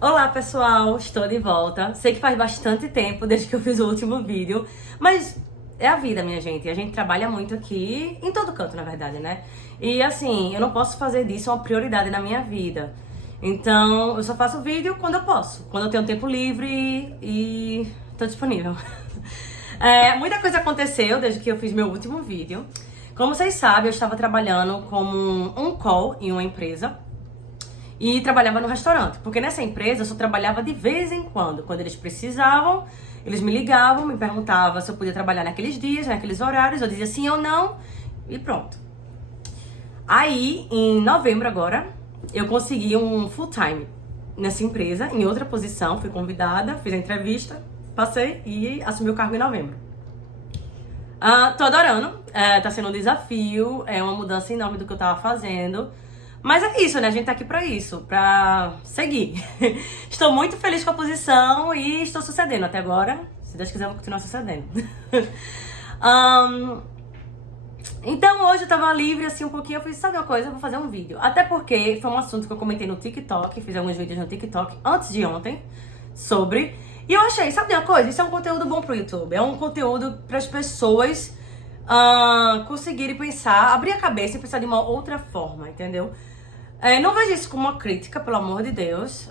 Olá pessoal, estou de volta. Sei que faz bastante tempo desde que eu fiz o último vídeo, mas é a vida, minha gente. A gente trabalha muito aqui, em todo canto, na verdade, né? E assim, eu não posso fazer disso uma prioridade na minha vida. Então, eu só faço vídeo quando eu posso, quando eu tenho tempo livre e tô disponível. Muita coisa aconteceu desde que eu fiz meu último vídeo. Como vocês sabem, eu estava trabalhando como um call em uma empresa. E trabalhava no restaurante, porque nessa empresa eu só trabalhava de vez em quando eles precisavam, eles me ligavam, me perguntavam se eu podia trabalhar naqueles dias, naqueles horários, eu dizia sim ou não, e pronto. Aí, em novembro agora, eu consegui um full time nessa empresa, em outra posição, fui convidada, fiz a entrevista, passei e assumi o cargo em novembro. Tô adorando, tá sendo um desafio, é uma mudança enorme do que eu tava fazendo. Mas é isso, né? A gente tá aqui pra isso, pra seguir. Estou muito feliz com a posição e estou sucedendo até agora. Se Deus quiser, eu vou continuar sucedendo. Então hoje eu tava livre assim um pouquinho, eu fiz, sabe uma coisa? Eu vou fazer um vídeo. Até porque foi um assunto que eu comentei no TikTok, fiz alguns vídeos no TikTok antes de ontem sobre. E eu achei, sabe uma coisa? Isso é um conteúdo bom pro YouTube. É um conteúdo para as pessoas conseguirem pensar, abrir a cabeça e pensar de uma outra forma, entendeu? Não vejo isso como uma crítica, pelo amor de Deus,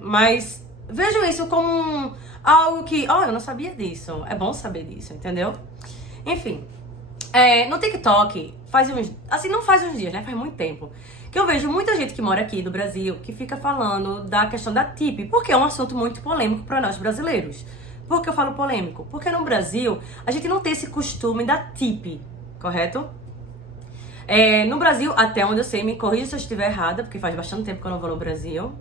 mas vejo isso como algo que, eu não sabia disso, é bom saber disso, entendeu? Enfim, no TikTok, não faz uns dias, né, faz muito tempo, que eu vejo muita gente que mora aqui do Brasil que fica falando da questão da tip, porque é um assunto muito polêmico para nós brasileiros. Por que eu falo polêmico? Porque no Brasil, a gente não tem esse costume da tip, correto? No Brasil, até onde eu sei, me corrija se eu estiver errada, porque faz bastante tempo que eu não vou no Brasil.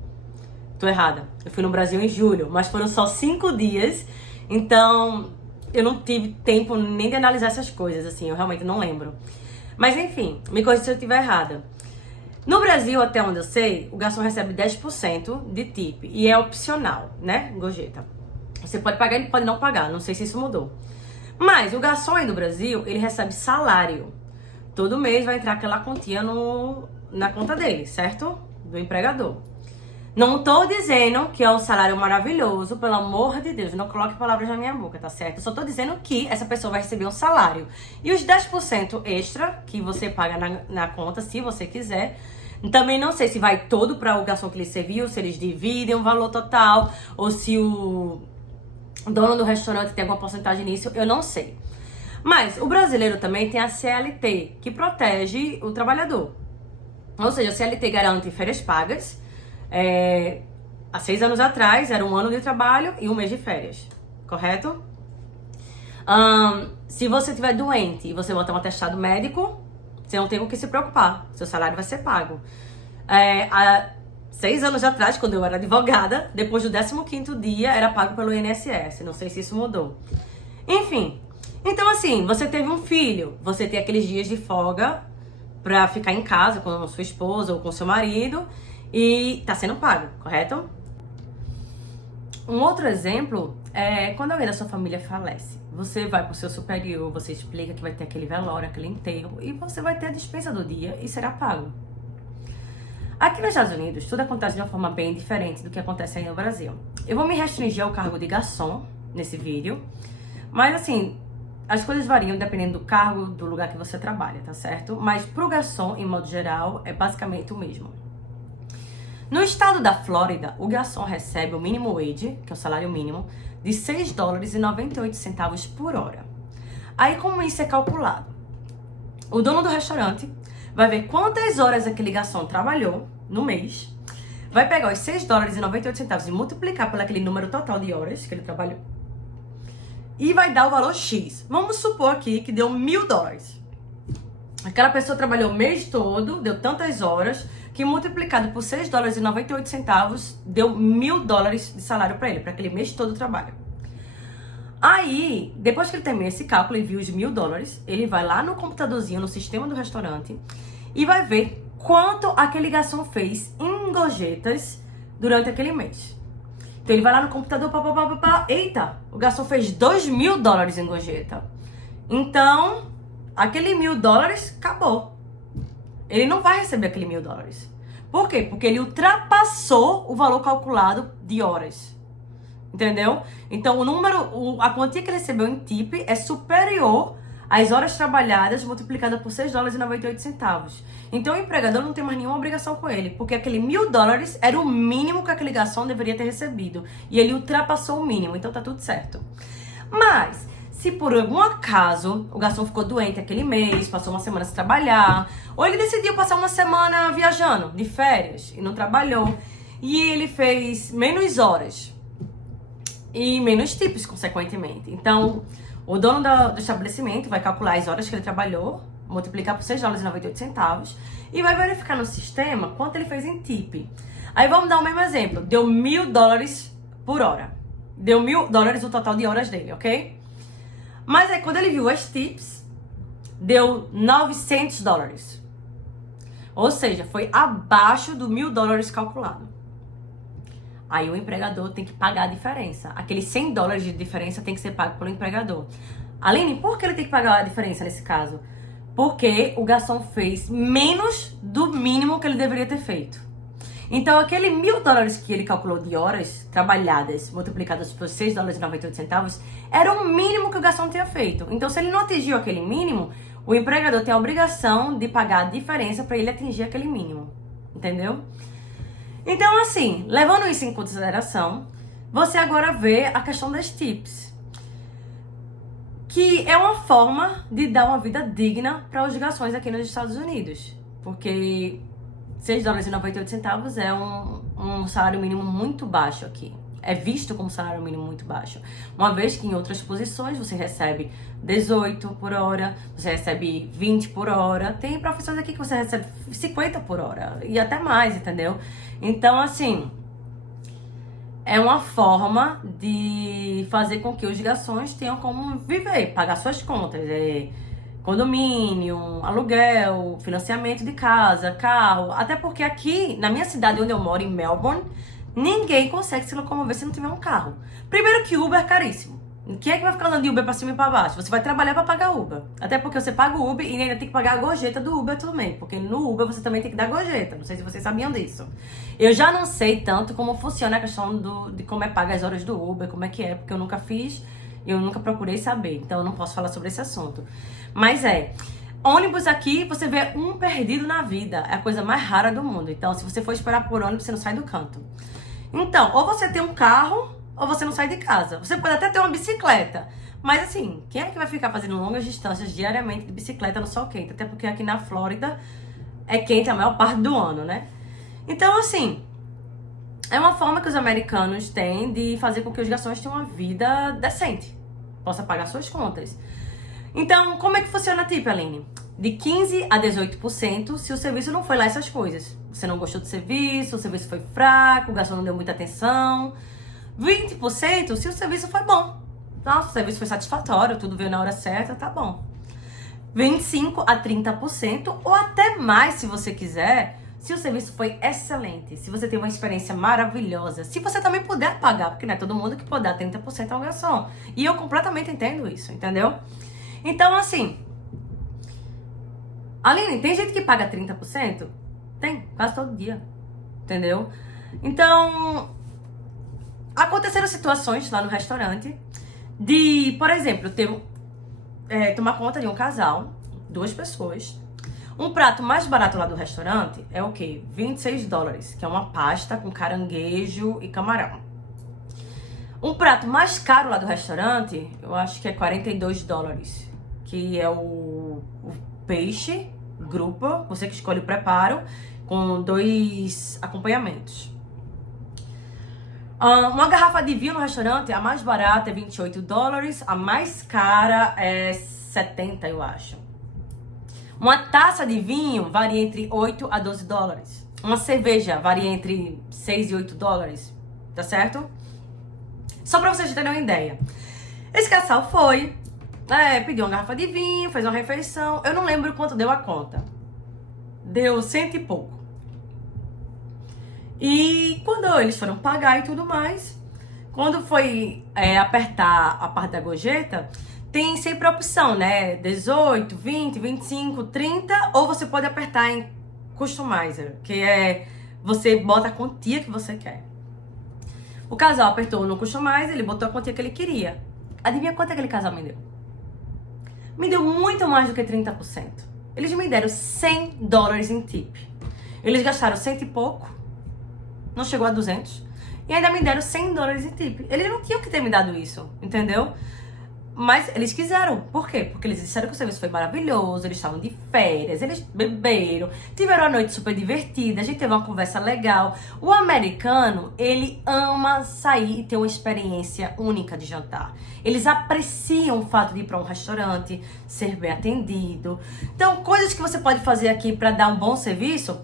Tô errada. Eu fui no Brasil em julho, mas foram só 5 dias, então eu não tive tempo nem de analisar essas coisas, assim, eu realmente não lembro. Mas enfim, me corrija se eu estiver errada. No Brasil, até onde eu sei, o garçom recebe 10% de tip, e é opcional, né, gorjeta. Você pode pagar, ele pode não pagar, não sei se isso mudou. Mas o garçom aí no Brasil, ele recebe salário. Todo mês vai entrar aquela quantia na conta dele, certo? Do empregador. Não tô dizendo que é um salário maravilhoso, pelo amor de Deus, não coloque palavras na minha boca, tá certo? Eu só tô dizendo que essa pessoa vai receber um salário. E os 10% extra que você paga na conta, se você quiser, também não sei se vai todo para o garçom que lhe serviu, se eles dividem o valor total, ou se o dono do restaurante tem alguma porcentagem nisso, eu não sei. Mas o brasileiro também tem a CLT, que protege o trabalhador. Ou seja, a CLT garante férias pagas. Há 6 anos atrás, era 1 ano de trabalho e 1 mês de férias. Correto? Se você estiver doente e você botar um atestado médico, você não tem com o que se preocupar. Seu salário vai ser pago. Há 6 anos atrás, quando eu era advogada, depois do 15º dia, era pago pelo INSS. Não sei se isso mudou. Enfim... Então, assim, você teve um filho, você tem aqueles dias de folga pra ficar em casa com sua esposa ou com seu marido e tá sendo pago, correto? Um outro exemplo é quando alguém da sua família falece. Você vai pro seu superior, você explica que vai ter aquele velório, aquele enterro e você vai ter a dispensa do dia e será pago. Aqui nos Estados Unidos, tudo acontece de uma forma bem diferente do que acontece aí no Brasil. Eu vou me restringir ao cargo de garçom nesse vídeo, mas assim... As coisas variam dependendo do cargo, do lugar que você trabalha, tá certo? Mas pro garçom, em modo geral, é basicamente o mesmo. No estado da Flórida, o garçom recebe o minimum wage, que é o salário mínimo, de $6,98 por hora. Aí, como isso é calculado? O dono do restaurante vai ver quantas horas aquele garçom trabalhou no mês, vai pegar os $6,98 e multiplicar por aquele número total de horas que ele trabalhou, e vai dar o valor X. Vamos supor aqui que deu $1.000. Aquela pessoa trabalhou o mês todo, deu tantas horas, que multiplicado por $6,98 deu $1.000 de salário para ele, para aquele mês todo de trabalho. Aí, depois que ele termina esse cálculo e viu os $1.000, ele vai lá no computadorzinho, no sistema do restaurante, e vai ver quanto aquele garçom fez em gorjetas durante aquele mês. Então ele vai lá no computador, eita, o garçom fez $2.000 em gorjeta. Então, aquele $1.000 acabou. Ele não vai receber aquele $1.000. Por quê? Porque ele ultrapassou o valor calculado de horas. Entendeu? Então, a quantia que ele recebeu em tip é superior às horas trabalhadas multiplicada por $6,98. Então, o empregador não tem mais nenhuma obrigação com ele, porque aquele $1.000 era o mínimo que aquele garçom deveria ter recebido. E ele ultrapassou o mínimo, então tá tudo certo. Mas, se por algum acaso o garçom ficou doente aquele mês, passou uma semana sem trabalhar, ou ele decidiu passar uma semana viajando, de férias, e não trabalhou, e ele fez menos horas e menos tips, consequentemente. Então, o dono do estabelecimento vai calcular as horas que ele trabalhou, multiplicar por $6,98 e vai verificar no sistema quanto ele fez em tip. Aí vamos dar o mesmo exemplo. Deu $1.000 por hora. Deu $1.000 o total de horas dele, ok? Mas aí quando ele viu as tips, deu $900. Ou seja, foi abaixo do $1.000 calculado. Aí o empregador tem que pagar a diferença. Aqueles $100 de diferença tem que ser pago pelo empregador. Aline, por que ele tem que pagar a diferença nesse caso? Porque o garçom fez menos do mínimo que ele deveria ter feito. Então, aquele $1.000 que ele calculou de horas trabalhadas, multiplicadas por $6,98, era o mínimo que o garçom tinha feito. Então, se ele não atingiu aquele mínimo, o empregador tem a obrigação de pagar a diferença para ele atingir aquele mínimo. Entendeu? Então, assim, levando isso em consideração, você agora vê a questão das tips, que é uma forma de dar uma vida digna para os garçons aqui nos Estados Unidos, porque $6,98 é um salário mínimo muito baixo aqui. É visto como salário mínimo muito baixo. Uma vez que em outras posições você recebe 18 por hora, você recebe 20 por hora. Tem profissões aqui que você recebe 50 por hora e até mais, entendeu? Então, assim, é uma forma de fazer com que os garçons tenham como viver, pagar suas contas. Condomínio, aluguel, financiamento de casa, carro. Até porque aqui, na minha cidade onde eu moro, em Melbourne, ninguém consegue se locomover se não tiver um carro. Primeiro que Uber é caríssimo. Quem é que vai ficar andando de Uber pra cima e pra baixo? Você vai trabalhar pra pagar Uber. Até porque você paga o Uber e ainda tem que pagar a gorjeta do Uber também. Porque no Uber você também tem que dar gorjeta. Não sei se vocês sabiam disso. Eu já não sei tanto como funciona a questão de como é paga as horas do Uber, como é que é, porque eu nunca fiz e eu nunca procurei saber. Então eu não posso falar sobre esse assunto. Mas ônibus aqui, você vê um perdido na vida. É a coisa mais rara do mundo. Então, se você for esperar por ônibus, você não sai do canto. Então, ou você tem um carro, ou você não sai de casa. Você pode até ter uma bicicleta. Mas assim, quem é que vai ficar fazendo longas distâncias diariamente de bicicleta no sol quente? Até porque aqui na Flórida é quente a maior parte do ano, né? Então, assim, é uma forma que os americanos têm de fazer com que os garçons tenham uma vida decente. Possa pagar suas contas. Então, como é que funciona a tip, Aline? De 15% a 18% se o serviço não foi lá essas coisas. Você não gostou do serviço, o serviço foi fraco, o garçom não deu muita atenção. 20% se o serviço foi bom. Nossa, o serviço foi satisfatório, tudo veio na hora certa, tá bom. 25% a 30% ou até mais se você quiser, se o serviço foi excelente, se você tem uma experiência maravilhosa, se você também puder pagar, porque não é todo mundo que pode dar 30% ao garçom. E eu completamente entendo isso, entendeu? Então, assim, Aline, tem gente que paga 30%? Tem, quase todo dia, entendeu? Então, aconteceram situações lá no restaurante de, por exemplo, tomar conta de um casal, 2 pessoas. Um prato mais barato lá do restaurante é o quê? $26, que é uma pasta com caranguejo e camarão. Um prato mais caro lá do restaurante, eu acho que é $42, que é o peixe, grupo, você que escolhe o preparo, com 2 acompanhamentos. Uma garrafa de vinho no restaurante, a mais barata é $28, a mais cara é $70, eu acho. Uma taça de vinho varia entre $8 a $12. Uma cerveja varia entre $6 e $8, tá certo? Só pra vocês terem uma ideia. Esse casal foi, pediu uma garrafa de vinho, fez uma refeição. Eu não lembro quanto deu a conta. Deu 100 e pouco. E quando eles foram pagar e tudo mais, quando foi apertar a parte da gorjeta, tem sempre a opção, né? 18, 20, 25, 30, ou você pode apertar em Customizer, que é Você bota a quantia que você quer. O casal apertou no custo mais, ele botou a quantia que ele queria. Adivinha quanto aquele casal me deu? Me deu muito mais do que 30%. Eles me deram $100 em tip. Eles gastaram cento e pouco, não chegou a 200, e ainda me deram $100 em tip. Eles não tinham que ter me dado isso, entendeu? Mas eles quiseram. Por quê? Porque eles disseram que o serviço foi maravilhoso, eles estavam de férias, eles beberam, tiveram a noite super divertida, a gente teve uma conversa legal. O americano, ele ama sair e ter uma experiência única de jantar. Eles apreciam o fato de ir para um restaurante, ser bem atendido. Então, coisas que você pode fazer aqui para dar um bom serviço.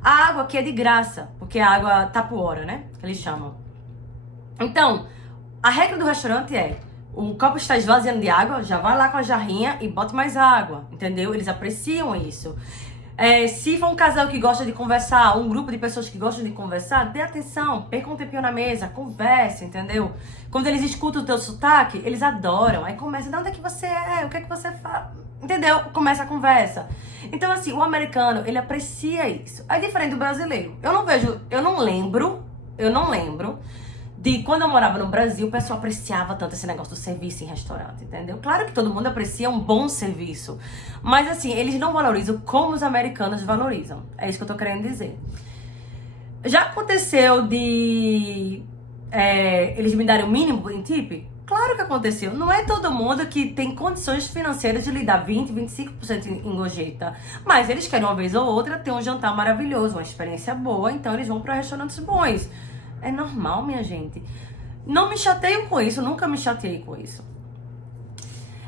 A água aqui é de graça, porque a água tapuora, né? Que eles chamam. Então, a regra do restaurante é: o copo está esvaziando de água, já vai lá com a jarrinha e bota mais água, entendeu? Eles apreciam isso. Se for um casal que gosta de conversar, um grupo de pessoas que gostam de conversar, dê atenção, perca um tempinho na mesa, converse, entendeu? Quando eles escutam o teu sotaque, eles adoram. Aí começa: de onde é que você é? O que é que você faz? Entendeu? Começa a conversa. Então, assim, o americano, ele aprecia isso. É diferente do brasileiro. Eu não lembro de quando eu morava no Brasil, o pessoal apreciava tanto esse negócio do serviço em restaurante, entendeu? Claro que todo mundo aprecia um bom serviço, mas assim, eles não valorizam como os americanos valorizam. É isso que eu tô querendo dizer. Já aconteceu de eles me darem o mínimo em tip? Claro que aconteceu. Não é todo mundo que tem condições financeiras de lhe dar 20, 25% em gorjeta. Mas eles querem uma vez ou outra ter um jantar maravilhoso, uma experiência boa, então eles vão para restaurantes bons. É normal, minha gente. Não me chateio com isso, nunca me chateei com isso.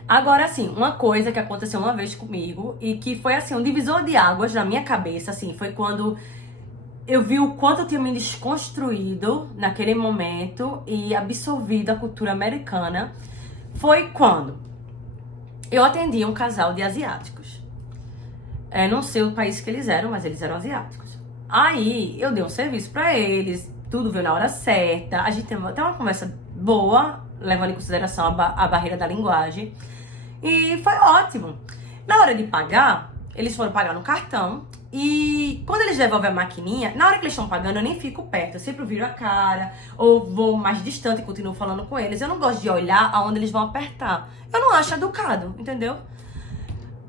Agora, assim, uma coisa que aconteceu uma vez comigo e que foi, assim, um divisor de águas na minha cabeça, assim, foi quando eu vi o quanto eu tinha me desconstruído naquele momento e absorvido a cultura americana. Foi quando eu atendi um casal de asiáticos. Não sei o país que eles eram, mas eles eram asiáticos. Aí, eu dei um serviço pra eles. Tudo veio na hora certa. A gente teve até uma conversa boa, levando em consideração a barreira da linguagem. E foi ótimo. Na hora de pagar, eles foram pagar no cartão. E quando eles devolvem a maquininha, na hora que eles estão pagando, eu nem fico perto. Eu sempre viro a cara, ou vou mais distante e continuo falando com eles. Eu não gosto de olhar aonde eles vão apertar. Eu não acho educado, entendeu?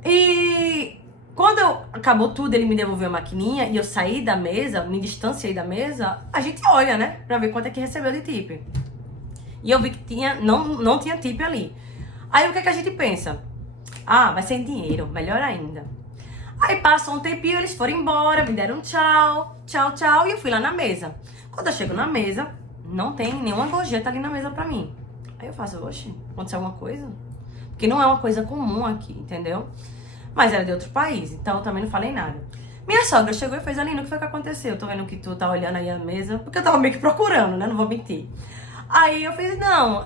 E quando acabou tudo, ele me devolveu a maquininha e eu saí da mesa, me distanciei da mesa, a gente olha, né? Pra ver quanto é que recebeu de tip. E eu vi que não tinha tip ali. Aí o que é que a gente pensa? Ah, vai ser em dinheiro, melhor ainda. Aí passou um tempinho, eles foram embora, me deram um tchau, tchau, tchau, e eu fui lá na mesa. Quando eu chego na mesa, não tem nenhuma gorjeta ali na mesa pra mim. Aí eu faço: oxe, aconteceu alguma coisa? Porque não é uma coisa comum aqui, entendeu? Mas era de outro país, então eu também não falei nada. Minha sogra chegou e fez: Aline, o que foi que aconteceu? Eu tô vendo que tu tá olhando aí a mesa, porque eu tava meio que procurando, né? Não vou mentir. Aí eu fiz: não,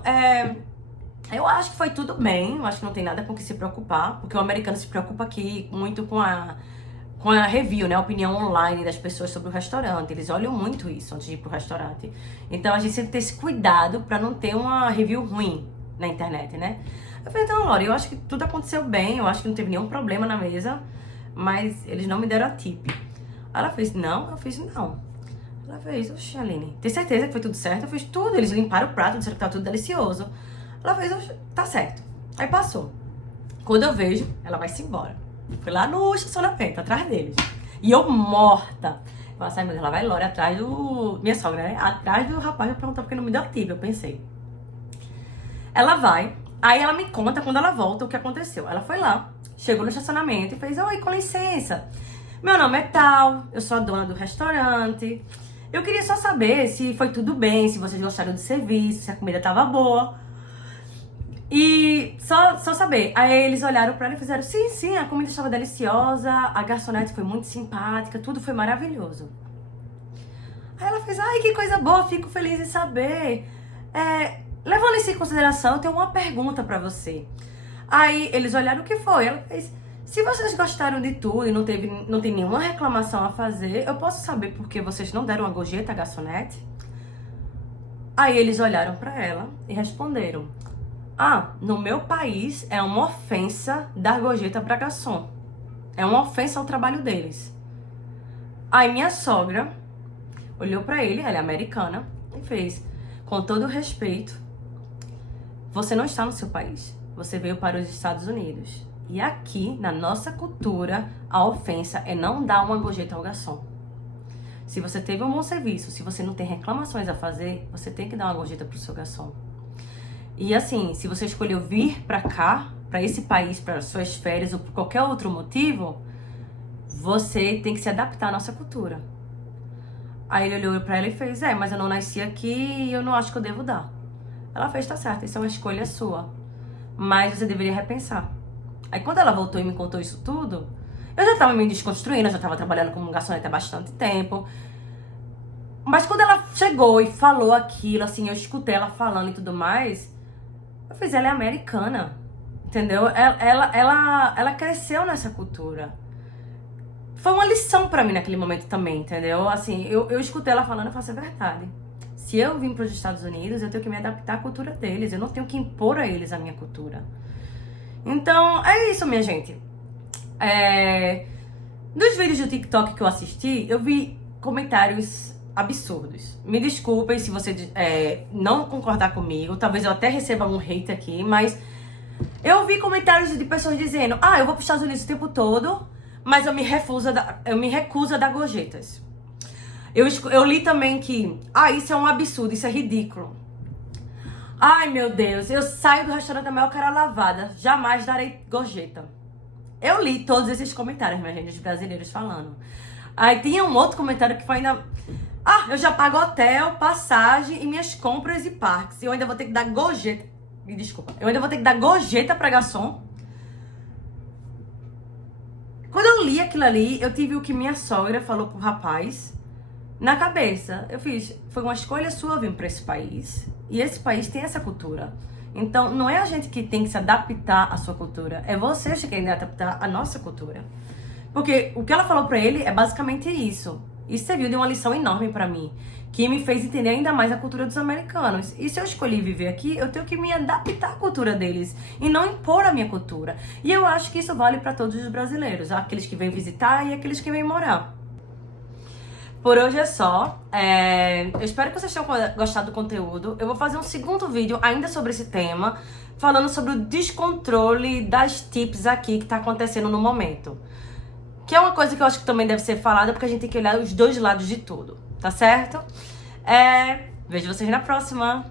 eu acho que foi tudo bem, eu acho que não tem nada com o que se preocupar, porque o americano se preocupa aqui muito com a review, né? A opinião online das pessoas sobre o restaurante. Eles olham muito isso antes de ir pro restaurante. Então a gente sempre tem esse cuidado pra não ter uma review ruim na internet, né? Eu falei: então, Laura, eu acho que tudo aconteceu bem, eu acho que não teve nenhum problema na mesa, mas eles não me deram a tip. Ela fez: não? Eu fiz: não. Ela fez: oxe, Aline, tem certeza que foi tudo certo? Eu fiz: tudo, eles limparam o prato, disseram que tá tudo delicioso. Ela fez: oxe, tá certo. Aí passou. Quando eu vejo, ela vai-se embora. Fui lá no estacionamento, atrás deles. E eu morta. Eu falei: ai, meu Deus, ela vai Laura atrás do... minha sogra, né? Atrás do rapaz, eu perguntar porque não me deu a tip, eu pensei. Ela vai... Aí ela me conta, quando ela volta, o que aconteceu. Ela foi lá, chegou no estacionamento e fez: oi, com licença. Meu nome é tal, eu sou a dona do restaurante. Eu queria só saber se foi tudo bem, se vocês gostaram do serviço, se a comida tava boa. E só saber. Aí eles olharam pra ela e fizeram: sim, a comida estava deliciosa, a garçonete foi muito simpática, tudo foi maravilhoso. Aí ela fez: ai, que coisa boa, fico feliz em saber. Levando isso em consideração, eu tenho uma pergunta pra você. Aí eles olharam: o que foi? Ela fez: se vocês gostaram de tudo e não tem nenhuma reclamação a fazer, eu posso saber por que vocês não deram uma gorjeta à garçonete? Aí eles olharam pra ela e responderam: ah, no meu país é uma ofensa dar gorjeta pra garçom. É uma ofensa ao trabalho deles. Aí minha sogra olhou pra ele, ela é americana, e fez: com todo o respeito, você não está no seu país. Você veio para os Estados Unidos. E aqui, na nossa cultura, a ofensa é não dar uma gorjeta ao garçom. Se você teve um bom serviço, se você não tem reclamações a fazer, você tem que dar uma gorjeta pro seu garçom. E assim, se você escolheu vir pra cá, pra esse país, para suas férias ou por qualquer outro motivo, você tem que se adaptar à nossa cultura. Aí ele olhou pra ela e fez: mas eu não nasci aqui e eu não acho que eu devo dar. Ela fez: tá certo, isso é uma escolha sua, mas você deveria repensar. Aí quando ela voltou e me contou isso tudo, eu já tava me desconstruindo, eu já tava trabalhando como garçonete há bastante tempo. Mas quando ela chegou e falou aquilo, assim, eu escutei ela falando e tudo mais, eu fiz: ela é americana, entendeu? Ela cresceu nessa cultura. Foi uma lição pra mim naquele momento também, entendeu? Assim, eu escutei ela falando e falei: é verdade. Se eu vim para os Estados Unidos, eu tenho que me adaptar à cultura deles. Eu não tenho que impor a eles a minha cultura. Então, é isso, minha gente. Nos vídeos do TikTok que eu assisti, eu vi comentários absurdos. Me desculpem se você não concordar comigo. Talvez eu até receba um hate aqui, mas eu vi comentários de pessoas dizendo: eu vou para os Estados Unidos o tempo todo, mas eu me recuso a dar gorjetas. Eu li também que, isso é um absurdo, isso é ridículo. Ai, meu Deus, eu saio do restaurante da maior cara lavada, jamais darei gorjeta. Eu li todos esses comentários, minha gente, dos brasileiros falando. Aí tinha um outro comentário que foi ainda: eu já pago hotel, passagem e minhas compras e parques. E eu ainda vou ter que dar gorjeta. Me desculpa. Eu ainda vou ter que dar gorjeta pra garçom. Quando eu li aquilo ali, eu tive o que minha sogra falou pro rapaz na cabeça. Eu fiz: foi uma escolha sua vir pra esse país. E esse país tem essa cultura. Então, não é a gente que tem que se adaptar à sua cultura. É vocês que querem adaptar à nossa cultura. Porque o que ela falou pra ele é basicamente isso. Isso serviu de uma lição enorme pra mim, que me fez entender ainda mais a cultura dos americanos. E se eu escolhi viver aqui, eu tenho que me adaptar à cultura deles e não impor a minha cultura. E eu acho que isso vale pra todos os brasileiros, aqueles que vêm visitar e aqueles que vêm morar. Por hoje é só. Eu espero que vocês tenham gostado do conteúdo. Eu vou fazer um segundo vídeo ainda sobre esse tema, falando sobre o descontrole das tips aqui que tá acontecendo no momento. Que é uma coisa que eu acho que também deve ser falada, porque a gente tem que olhar os dois lados de tudo, tá certo? Vejo vocês na próxima!